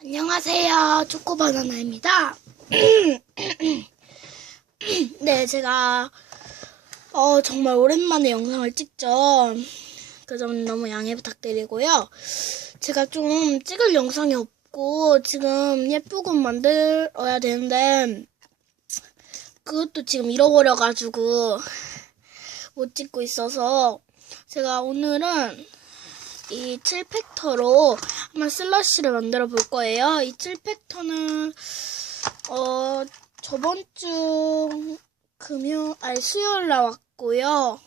안녕하세요. 초코바나나입니다. 네, 제가 어, 정말 오랜만에 영상을 찍죠. 그 점 너무 양해 부탁드리고요. 제가 좀 찍을 영상이 없고 지금 예쁘고 만들어야 되는데 그것도 지금 잃어버려가지고 못 찍고 있어서 제가 오늘은 이 7팩터로 한번 슬러시를 만들어 볼 거예요. 이 7팩터는 어 저번 주 금요 아니 수요일 나왔고요.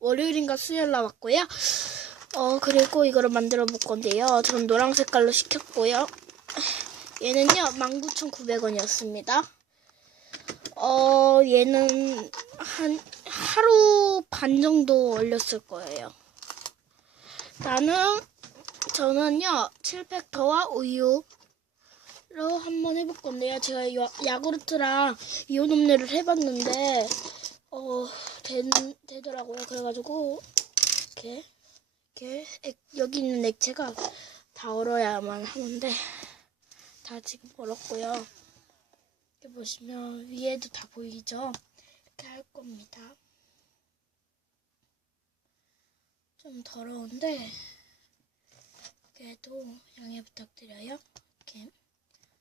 월요일인가 수요일 나왔고요. 어 그리고 이거를 만들어 볼 건데요. 전 노랑 색깔로 시켰고요. 얘는요 19,900원이었습니다. 어 얘는 한 하루 반 정도 얼렸을 거예요. 나는 저는요 7팩터와 우유로 한번 해볼 건데요. 제가 야- 야구르트랑 이온 음료를 해봤는데 어 된, 되더라고요. 그래가지고 이렇게 이렇게 액- 여기 있는 액체가 다 얼어야만 하는데 다 지금 얼었고요. 이렇게 보시면 위에도 다 보이죠? 이렇게 할 겁니다. 좀 더러운데 그래도 양해 부탁드려요. 이렇게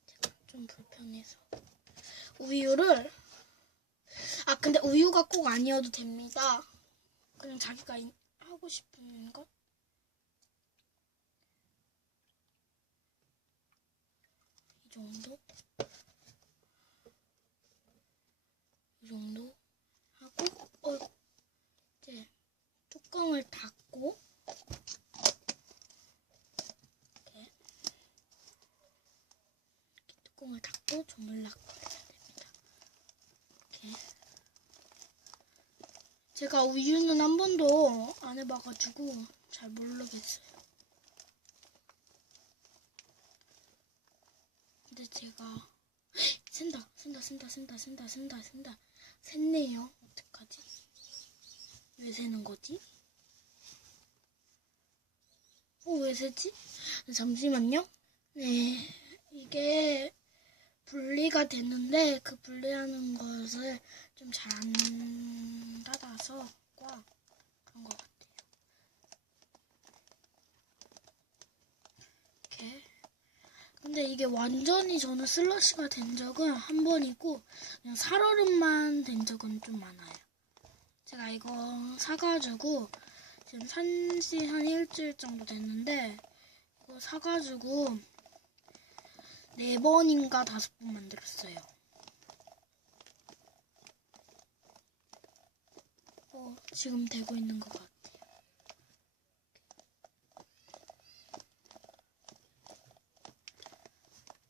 제가 좀 불편해서 우유를 아 근데 우유가 꼭 아니어도 됩니다. 그냥 자기가 이- 하고 싶은 거. 이 정도? 이 정도 하고 어 이제 뚜껑을 닫고 이렇게, 이렇게 뚜껑을 닫고 주물럭 거려야 됩니다. 이렇게 제가 우유는 한 번도 안 해봐가지고 잘 모르겠어요. 근데 제가 샌다, 샌다, 샌다, 샌다, 샌다, 샌다, 샌다, 샜네요. 어떡하지? 왜 새는 거지? 어, 왜 새지? 잠시만요. 네, 이게 분리가 됐는데 그 분리하는 것을 좀 잘 안 닫아서 꽉 그런 것 같아요. 이렇게. 근데 이게 완전히 저는 슬러시가 된 적은 한 번이고 그냥 살얼음만 된 적은 좀 많아요. 제가 이거 사가지고 지금 산지 한 일주일 정도 됐는데 이거 사가지고 네 번인가 다섯 번 만들었어요. 어, 지금 되고 있는 것 같아요.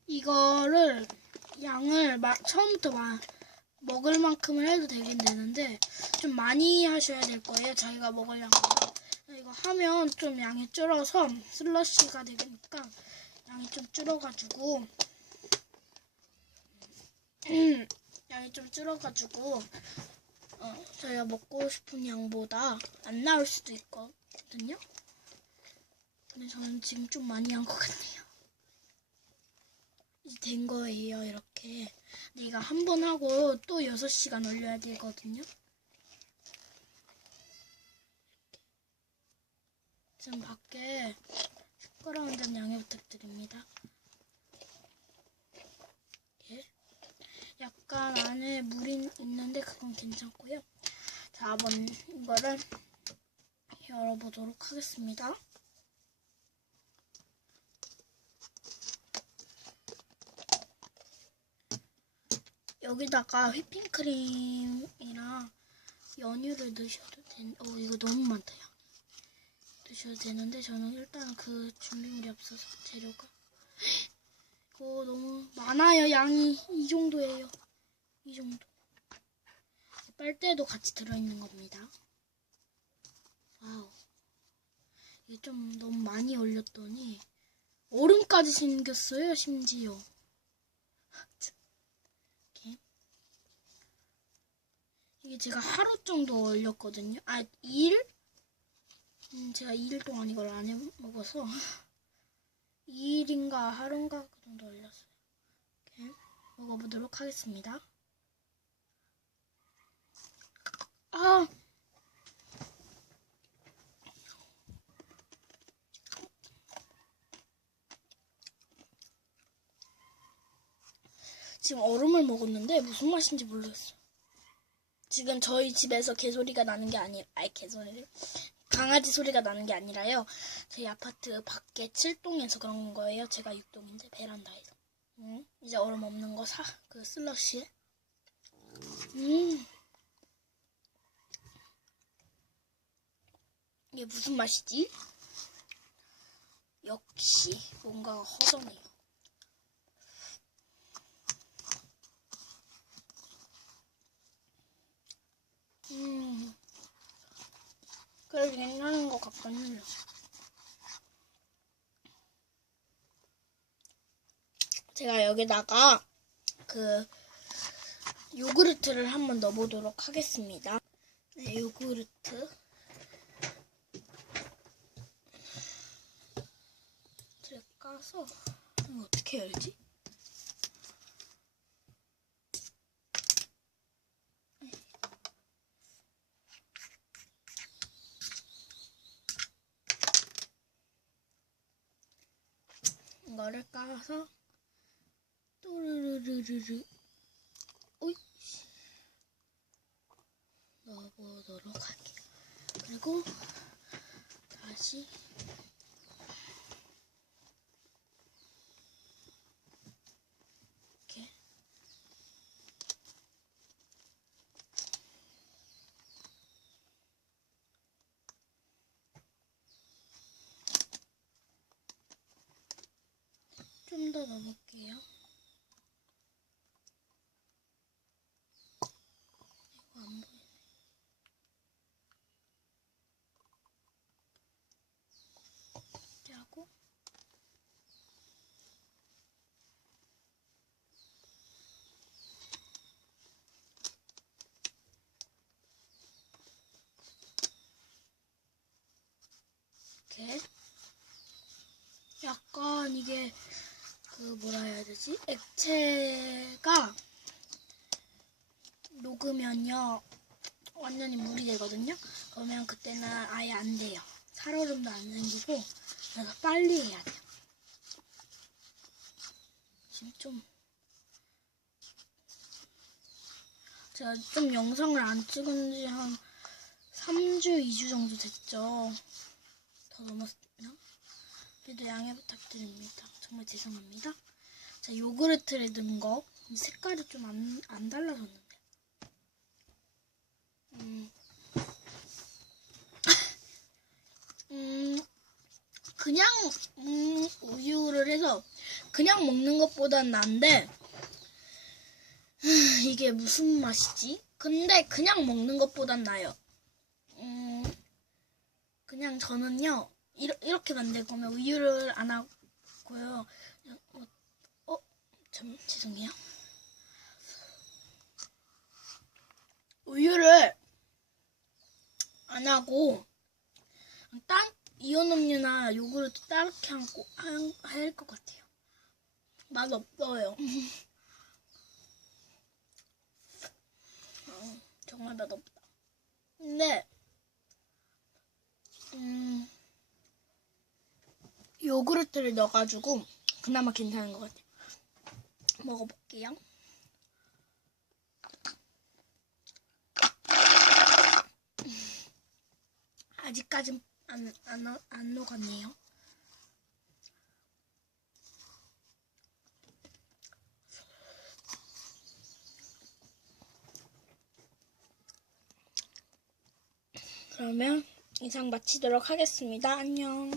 이거를 양을 마, 처음부터 막 먹을 만큼을 해도 되긴 되는데 좀 많이 하셔야 될 거예요. 자기가 먹을 양보다. 이거 하면 좀 양이 줄어서 슬러시가 되니까 양이 좀 줄어가지고 양이 좀 줄어가지고 어, 저희가 먹고 싶은 양보다 안 나올 수도 있거든요. 근데 저는 지금 좀 많이 한 것 같네요. 이제 된 거예요, 이렇게. 근데 이거 한 번 하고 또 6시간 올려야 되거든요. 지금 밖에 시끄러운 점 양해 부탁드립니다. 예. 약간 안에 물이 있는데 그건 괜찮고요. 자, 한번 이거를 열어보도록 하겠습니다. 여기다가 휘핑크림이랑 연유를 넣으셔도 된, 어, 이거 너무 많다, 양. 넣으셔도 되는데, 저는 일단 그 준비물이 없어서 재료가. 이거 너무 많아요, 양이. 이 정도예요. 이 정도. 빨대도 같이 들어있는 겁니다. 와우. 이게 좀 너무 많이 올렸더니, 얼음까지 생겼어요, 심지어. 이렇게. 이게 제가 하루 정도 얼렸거든요. 아, 2일? 음, 제가 2일 동안 이걸 안 해 먹어서 2일인가 하루인가 그 정도 올렸어요. 이렇게 먹어보도록 하겠습니다. 아! 지금 얼음을 먹었는데 무슨 맛인지 모르겠어요. 지금 저희 집에서 개소리가 나는 게 아니, 아이 개소리를 강아지 소리가 나는 게 아니라요. 저희 아파트 밖에 7동에서 그런 거예요. 제가 6동인데 베란다에서. 음, 이제 얼음 없는 거 사, 그 슬러시에. 음. 이게 무슨 맛이지? 역시 뭔가 허전해요. 음. 그래도 괜찮은 것 같긴 해요. 제가 여기다가 그 요구르트를 한번 넣어보도록 하겠습니다. 네, 요구르트. 를 까서 이거 어떻게 열지? 이거를 까서 또르르르르르 오이 넣어보도록 할게요. 그리고 다시 좀더 넣어볼게요. 이거 안 보이네. 이렇게 하고 이렇게 약간 이게 그 뭐라 해야 되지? 액체가 녹으면요 완전히 물이 되거든요. 그러면 그때는 아예 안 돼요. 살얼음도 안 생기고 그래서 빨리 해야 돼요. 지금 좀 제가 좀 영상을 안 찍은 지 한 3주, 2주 정도 됐죠. 더 넘었나? 그래도 양해 부탁드립니다. 정말 죄송합니다. 자, 요구르트를 넣은 거. 이 색깔이 좀 안, 안 달라졌는데. 음. 음, 그냥, 음, 우유를 해서 그냥 먹는 것보단 나은데, 이게 무슨 맛이지? 근데 그냥 먹는 것보단 나요. 음, 그냥 저는요, 이렇게 만들 거면 우유를 안 하고요. 참 죄송해요. 우유를 안 하고 딴 이온 음료나 요구르트 따르게 하고 할 것 같아요. 맛 없어요. 어, 정말 맛 없다. 근데 음. 요구르트를 넣어가지고 그나마 괜찮은 것 같아요. 먹어볼게요. 아직까진 안, 안, 안 녹았네요. 그러면 이상 마치도록 하겠습니다. 안녕.